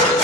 you.